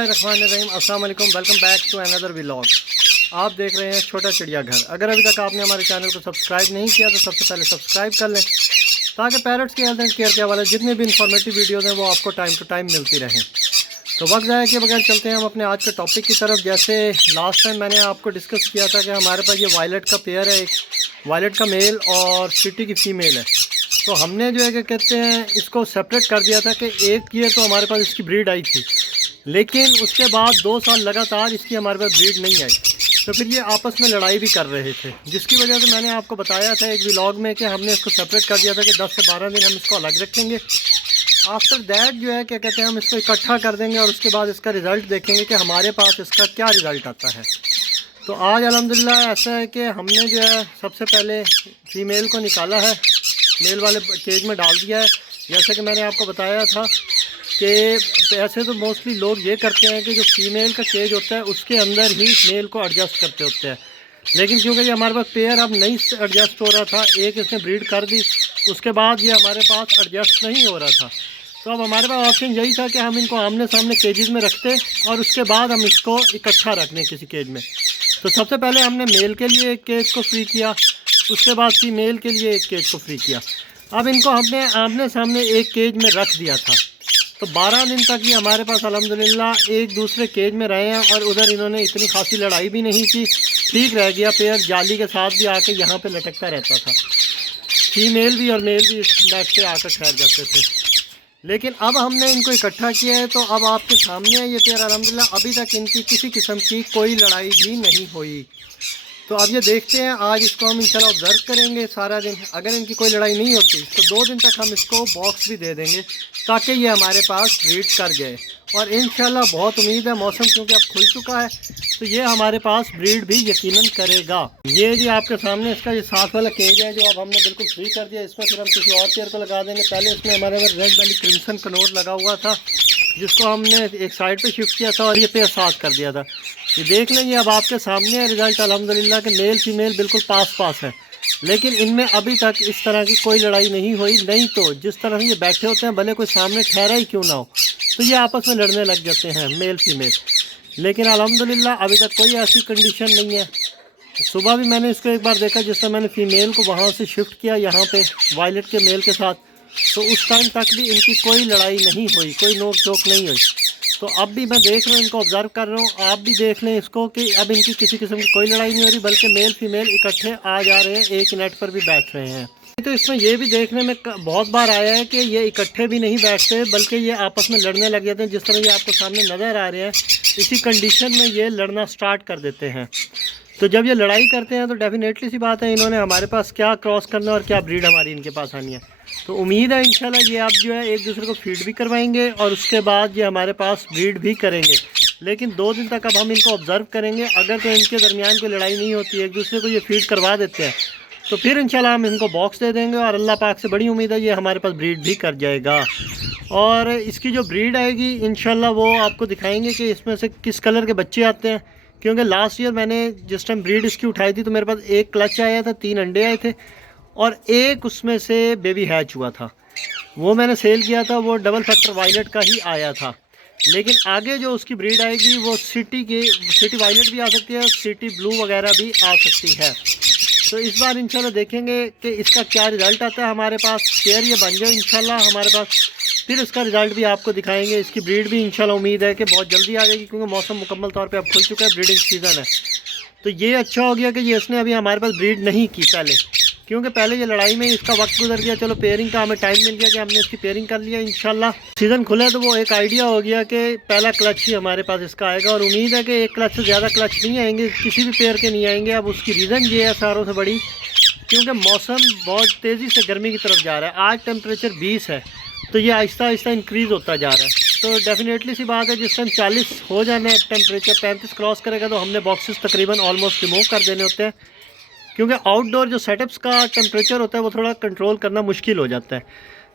रहीम अस्सलाम वालेकुम, welcome back to another vlog. आप देख रहे हैं छोटा चिड़िया घर। अगर अभी तक आपने हमारे चैनल को सब्सक्राइब नहीं किया तो सबसे पहले सब्सक्राइब कर लें ताकि पैरट्स की हेल्थ एंड केयर के हवाले जितने भी इंफॉर्मेटिव वीडियोज़ हैं वो आपको टाइम टू टाइम मिलती रहें। तो वक्त ज़ाया के बगैर चलते हैं हम अपने आज के टॉपिक की तरफ। जैसे लास्ट टाइम मैंने आपको डिस्कस किया था कि हमारे पास ये वायलेट का पेयर है, एक वायलेट का मेल और सिटी की फ़ीमेल है। तो हमने जो है क्या कहते हैं इसको सेपरेट कर दिया था कि एक ईयर तो हमारे पास इसकी ब्रीड आई थी, लेकिन उसके बाद 2 साल लगातार इसकी हमारे पास ब्रीड नहीं आई। तो फिर ये आपस में लड़ाई भी कर रहे थे, जिसकी वजह से मैंने आपको बताया था एक व्लॉग में कि हमने इसको सेपरेट कर दिया था कि 10 से 12 दिन हम इसको अलग रखेंगे। आफ्टर दैट जो है क्या कहते हैं हम इसको इकट्ठा कर देंगे और उसके बाद इसका रिज़ल्ट देखेंगे कि हमारे पास इसका क्या रिज़ल्ट आता है। तो आज अल्हम्दुलिल्लाह ऐसा है कि हमने जो है सबसे पहले फ़ीमेल को निकाला है, मेल वाले केज में डाल दिया है। जैसे कि मैंने आपको बताया था कि ऐसे तो मोस्टली लोग ये करते हैं कि जो फीमेल का केज होता है उसके अंदर ही मेल को एडजस्ट करते होते हैं, लेकिन क्योंकि ये हमारे पास पेयर अब नहीं एडजस्ट हो रहा था, एक इसने ब्रीड कर दी, उसके बाद ये हमारे पास एडजस्ट नहीं हो रहा था। तो अब हमारे पास ऑप्शन यही था कि हम इनको आमने सामने केजेस में रखते और उसके बाद हम इसको इकट्ठा रखने किसी केज में। तो सबसे पहले हमने मेल के लिए एक केज को फ्री किया, उसके बाद फीमेल के लिए एक केज को फ्री किया। अब इनको हमने आमने सामने एक केज में रख दिया था। तो 12 दिन तक ये हमारे पास अल्हम्दुलिल्लाह एक दूसरे केज में रहे हैं और उधर इन्होंने इतनी खासी लड़ाई भी नहीं की, ठीक रह गया। पेयर जाली के साथ भी आके यहाँ पे लटकता रहता था, फीमेल भी और मेल भी इस नेट पे आकर ठहर जाते थे। लेकिन अब हमने इनको इकट्ठा किया है तो अब आपके सामने है ये पेयर अल्हम्दुलिल्लाह। अभी तक इनकी किसी किस्म की कोई लड़ाई भी नहीं हुई। तो अब ये देखते हैं, आज इसको हम इंशाल्लाह ऑब्ज़र्व करेंगे सारा दिन। अगर इनकी कोई लड़ाई नहीं होती तो 2 दिन तक हम इसको बॉक्स भी दे देंगे ताकि ये हमारे पास ब्रीड कर जाए। और इंशाल्लाह बहुत उम्मीद है, मौसम क्योंकि अब खुल चुका है तो ये हमारे पास ब्रीड भी यकीनन करेगा। ये जी आपके सामने इसका ये साथ वाला केज है जो अब हमने बिल्कुल फ्री कर दिया। इसमें फिर हम किसी और पेयर को लगा देंगे। पहले इसमें हमारे पास रेड वाली क्रिम्सन कनोर लगा हुआ था जिसको हमने एक साइड पे शिफ्ट किया था और ये पेयर साथ कर दिया था। ये देख लेंगे अब आपके सामने है रिज़ल्ट अल्हम्दुलिल्लाह कि मेल फीमेल बिल्कुल पास पास है, लेकिन इनमें अभी तक इस तरह की कोई लड़ाई नहीं हुई। नहीं तो जिस तरह से ये बैठे होते हैं, भले कोई सामने ठहरा ही क्यों ना हो, तो ये आपस में लड़ने लग जाते हैं मेल फीमेल। लेकिन अल्हम्दुलिल्लाह अभी तक कोई ऐसी कंडीशन नहीं है। सुबह भी मैंने इसको एक बार देखा जिस समय मैंने फ़ीमेल को वहाँ से शिफ्ट किया यहाँ पे वायलेट के मेल के साथ, तो उस टाइम तक भी इनकी कोई लड़ाई नहीं हुई, कोई नोक झोंक नहीं हुई। तो अब भी मैं देख रहा हूँ, इनको ऑब्ज़र्व कर रहा हूँ, आप भी देख लें इसको कि अब इनकी किसी किस्म की कोई लड़ाई नहीं हो रही, बल्कि मेल फीमेल इकट्ठे आ जा रहे हैं, एक नेट पर भी बैठ रहे हैं। तो इसमें ये भी देखने में बहुत बार आया है कि ये इकट्ठे भी नहीं बैठते बल्कि ये आपस में लड़ने लग जाते हैं। जिस तरह ये आपको सामने नज़र आ रहे हैं, इसी कंडीशन में ये लड़ना स्टार्ट कर देते हैं। तो जब ये लड़ाई करते हैं तो डेफिनेटली सी बात है इन्होंने हमारे पास क्या क्रॉस करना और क्या ब्रीड हमारी इनके पास आनी है। तो उम्मीद है इंशाल्लाह ये आप जो है एक दूसरे को फीड भी करवाएंगे और उसके बाद ये हमारे पास ब्रीड भी करेंगे। लेकिन 2 दिन तक अब हम इनको ऑब्ज़र्व करेंगे। अगर तो इनके दरमियान कोई लड़ाई नहीं होती, एक दूसरे को ये फीड करवा देते हैं, तो फिर इंशाल्लाह हम इनको बॉक्स दे देंगे और अल्लाह पाक से बड़ी उम्मीद है ये हमारे पास ब्रीड भी कर जाएगा। और इसकी जो ब्रीड आएगी इंशाल्लाह वो आपको दिखाएंगे कि इसमें से किस कलर के बच्चे आते हैं। क्योंकि लास्ट ईयर मैंने जिस टाइम ब्रीड इसकी उठाई थी तो मेरे पास एक क्लच आया था, 3 अंडे आए थे और एक उसमें से बेबी हैच हुआ था। वो मैंने सेल किया था, वो डबल फैक्टर वायलेट का ही आया था। लेकिन आगे जो उसकी ब्रीड आएगी वो सिटी वायलेट भी आ सकती है, सिटी ब्लू वगैरह भी आ सकती है। तो इस बार इंशाल्लाह देखेंगे कि इसका क्या रिज़ल्ट आता है। हमारे पास पेयर ये बन जाए इंशाल्लाह हमारे पास, फिर इसका रिज़ल्ट भी आपको दिखाएंगे। इसकी ब्रीड भी इंशाल्लाह उम्मीद है कि बहुत जल्दी आ जाएगी क्योंकि मौसम मुकम्मल तौर पे अब खुल चुका है, ब्रीडिंग सीज़न है। तो ये अच्छा हो गया कि ये इसने अभी हमारे पास ब्रीड नहीं की पहले, क्योंकि पहले ये लड़ाई में इसका वक्त गुजर गया। चलो पेयरिंग का हमें टाइम मिल गया कि हमने इसकी पेयरिंग कर लिया। इंशाल्लाह सीज़न खुला तो वो एक आइडिया हो गया कि पहला क्लच ही हमारे पास इसका आएगा और उम्मीद है कि एक क्लच से ज़्यादा क्लच नहीं आएंगे, किसी भी पेयर के नहीं आएंगे। अब उसकी रीज़न ये है सारों से बड़ी, क्योंकि मौसम बहुत तेज़ी से गर्मी की तरफ जा रहा है। आज टेम्परेचर 20 है तो ये आहिस्ता आहिस्ता इंक्रीज़ होता जा रहा है। तो डेफिनेटली सी बात है जिस टाइम 40 हो जाना है, टेम्परेचर 35 क्रॉस करेगा तो हमने बॉक्सेस तकरीबन ऑलमोस्ट रिमूव कर देने होते हैं, क्योंकि आउटडोर जो सेटअप्स का टेम्परेचर होता है वो थोड़ा कंट्रोल करना मुश्किल हो जाता है।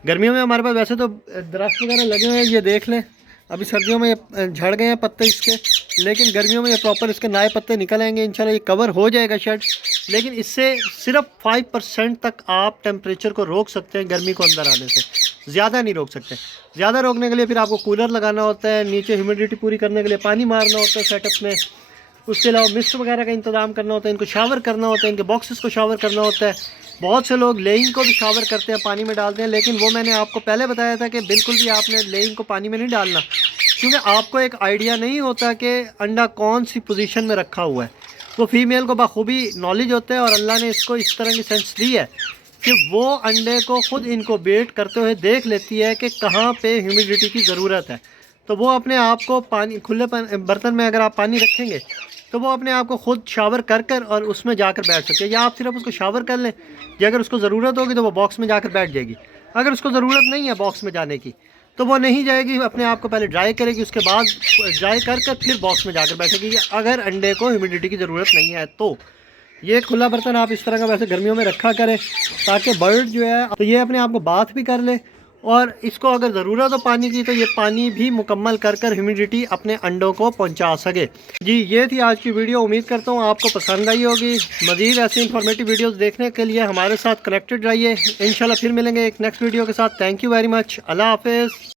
गर्मियों में हमारे पास वैसे तो दरख्त वगैरह लगे हुए हैं, ये देख लें। अभी सर्दियों में ये झड़ गए हैं पत्ते इसके, लेकिन गर्मियों में ये प्रॉपर इसके नए पत्ते निकल आएंगे इंशाल्लाह। ये कवर हो जाएगा शेड, लेकिन इससे सिर्फ 5% तक आप टेम्परेचर को रोक सकते हैं गर्मी को अंदर आने से। ज़्यादा नहीं रोक सकते। ज़्यादा रोकने के लिए फिर आपको कूलर लगाना होता है, नीचे ह्यूमिडिटी पूरी करने के लिए पानी मारना होता है सेटअप में। उसके अलावा मिस्ट वगैरह का इंतज़ाम करना होता है, इनको शावर करना होता है, इनके बॉक्सेस को शावर करना होता है। बहुत से लोग लेइंग को भी शावर करते हैं, पानी में डालते हैं, लेकिन वो मैंने आपको पहले बताया था कि बिल्कुल भी आपने लेइंग को पानी में नहीं डालना, क्योंकि आपको एक आइडिया नहीं होता कि अंडा कौन सी पोजीशन में रखा हुआ है। वो फीमेल को बखूबी नॉलेज होता है और अल्लाह ने इसको इस तरह की सेंस दी है कि वो अंडे को ख़ुद इनक्यूबेट करते हुए देख लेती है कि कहाँ पे ह्यूमिडिटी की ज़रूरत है। तो वो अपने आप को पानी खुले बर्तन में अगर आप पानी रखेंगे तो वो अपने आप को ख़ुद शावर कर कर और उसमें जाकर बैठ सकते हैं, या आप सिर्फ उसको शावर कर लें। या अगर उसको ज़रूरत होगी तो वो बॉक्स में जाकर बैठ जाएगी। अगर उसको ज़रूरत नहीं है बॉक्स में जाने की तो वो नहीं जाएगी, अपने आप को पहले ड्राई करेगी, उसके बाद ड्राई कर कर फिर बॉक्स में जाकर बैठेगी, अगर अंडे को ह्यूमिडिटी की ज़रूरत नहीं है तो। ये खुला बर्तन आप इस तरह का वैसे गर्मियों में रखा करें ताकि बर्ड जो है तो ये अपने आप को बाथ भी कर ले, और इसको अगर ज़रूरत हो पानी की तो ये पानी भी मुकम्मल कर कर ह्यूमिडिटी अपने अंडों को पहुंचा सके। जी ये थी आज की वीडियो, उम्मीद करता हूँ आपको पसंद आई होगी। मज़ीद ऐसी इंफॉर्मेटिव वीडियोस देखने के लिए हमारे साथ कनेक्टेड रहिए। इंशाल्लाह फिर मिलेंगे एक नेक्स्ट वीडियो के साथ। Thank you very much. Allah हाफिज़।